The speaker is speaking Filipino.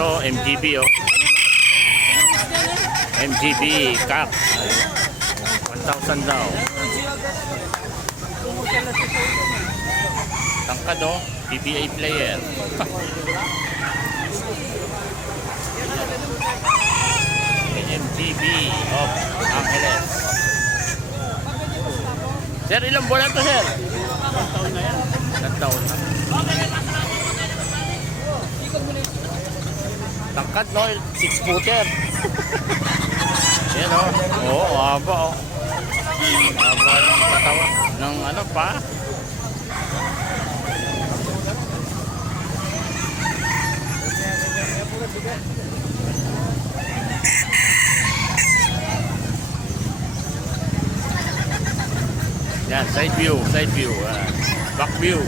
Ito, MGB oh. MGB cap. 1,000 daw. Tangkad oh, PBA player. MGB of Angeles. Sir, ilang buwan na to, sir? 1 taon na yan. 1 taon na. Tangkad no, 6 footer. Yan o. Oo, haba o. Haba ng katawa. Ng ano pa? Yan, side view, back view.